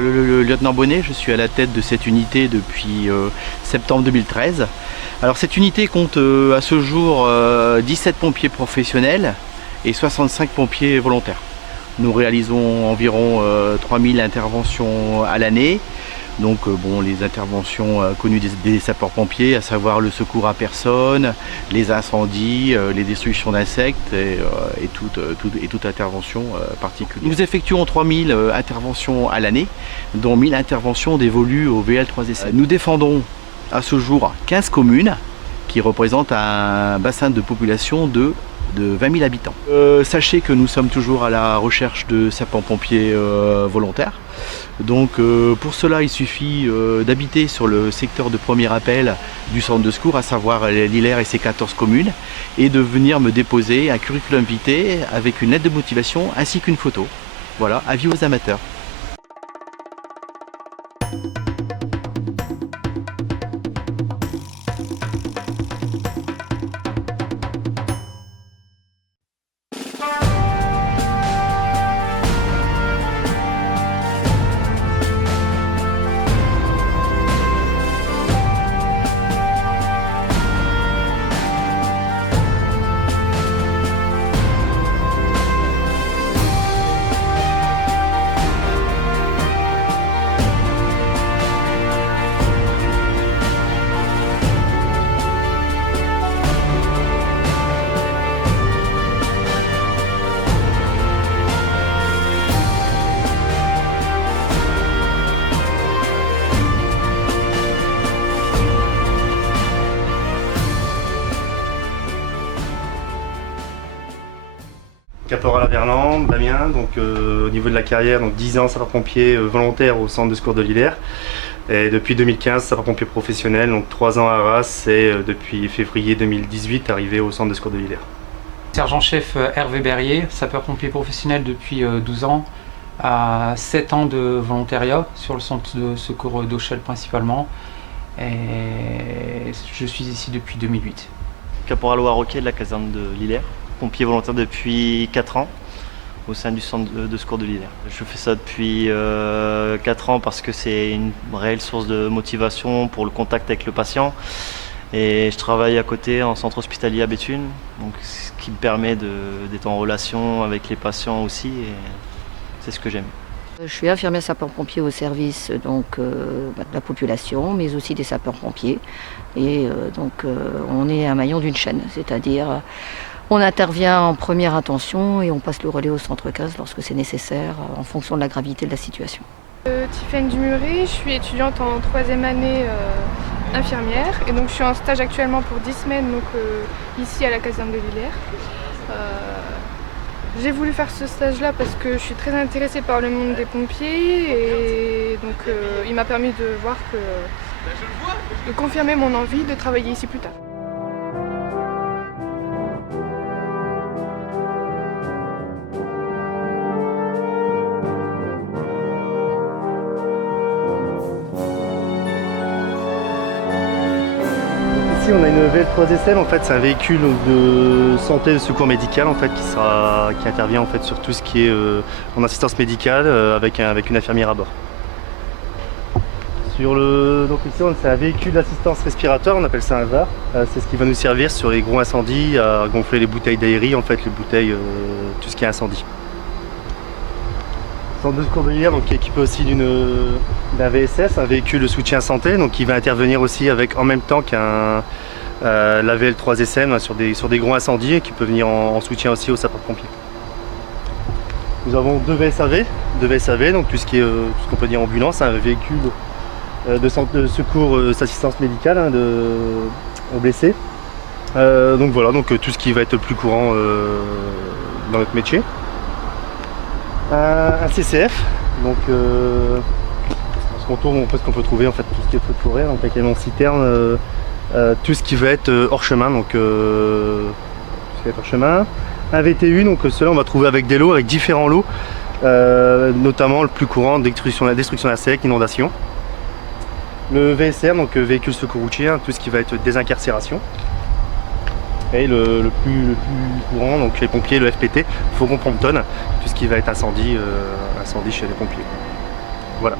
le lieutenant Bonnet, je suis à la tête de cette unité depuis septembre 2013. Alors cette unité compte à ce jour 17 pompiers professionnels et 65 pompiers volontaires. Nous réalisons environ 3000 interventions à l'année. Donc les interventions connues des sapeurs-pompiers, à savoir le secours à personne, les incendies, les destructions d'insectes et toute intervention particulière. Nous effectuons 3000 interventions à l'année, dont 1000 interventions dévolues au VL3SN. Nous défendons à ce jour 15 communes qui représentent un bassin de population de 20 000 habitants. Sachez que nous sommes toujours à la recherche de sapeurs-pompiers volontaires. Donc pour cela il suffit d'habiter sur le secteur de premier appel du centre de secours, à savoir l'Isère et ses 14 communes, et de venir me déposer un curriculum vitae avec une lettre de motivation ainsi qu'une photo. Voilà, avis aux amateurs. Caporal Verland, Damien, donc au niveau de la carrière, donc 10 ans sapeur-pompier volontaire au centre de secours de l'Isère. Et depuis 2015, sapeur-pompier professionnel, donc 3 ans à Arras et depuis février 2018 arrivé au centre de secours de l'Isère. Sergent-chef Hervé Berrier, sapeur-pompier professionnel depuis 12 ans, à 7 ans de volontariat sur le centre de secours d'Auchel principalement. Et je suis ici depuis 2008. Caporal Roquet de la caserne de l'Isère, pompier volontaire depuis 4 ans au sein du centre de secours de l'Isère. Je fais ça depuis 4 ans parce que c'est une réelle source de motivation pour le contact avec le patient. Et je travaille à côté en centre hospitalier à Béthune, donc ce qui me permet d'être en relation avec les patients aussi, et c'est ce que j'aime. Je suis infirmière sapeur-pompier au service de la population, mais aussi des sapeurs-pompiers. Et on est un maillon d'une chaîne, c'est-à-dire on intervient en première intention et on passe le relais au centre 15 lorsque c'est nécessaire, en fonction de la gravité de la situation. Tiffaine Dumuré, je suis étudiante en 3e année infirmière et donc je suis en stage actuellement pour 10 semaines ici à la caserne de l'Isère. J'ai voulu faire ce stage-là parce que je suis très intéressée par le monde des pompiers et donc il m'a permis de confirmer mon envie de travailler ici plus tard. Ici on a une VL3SN, en fait c'est un véhicule de santé de secours médical en fait, qui intervient en fait sur tout ce qui est en assistance médicale avec une infirmière à bord. Donc ici c'est un véhicule d'assistance respiratoire, on appelle ça un VAR. C'est ce qui va nous servir sur les gros incendies à gonfler les bouteilles d'aérie, en fait les bouteilles, tout ce qui est incendie. Centre de secours de l'Isère, qui est équipé aussi d'un VSS, un véhicule de soutien santé, donc qui va intervenir aussi avec en même temps qu'un la VL3SN sur des gros incendies et qui peut venir en soutien aussi aux sapeurs-pompiers. Nous avons deux VSAV, donc tout ce qu'on peut dire ambulance, un véhicule de secours d'assistance médicale aux blessés. Donc voilà, tout ce qui va être le plus courant dans notre métier. Un CCF, donc ce qu'on peut trouver en fait tout ce qui est feu de forêt, donc un camion citerne, tout ce qui va être hors chemin, un VTU, donc cela on va trouver avec des lots, avec différents lots, notamment le plus courant, destruction d'insectes, inondation. Le VSR, donc véhicule secours routier, tout ce qui va être désincarcération. Et le plus courant, donc chez les pompiers, le FPT, Fourgon Prompton, tout ce qui va être incendie chez les pompiers. Voilà.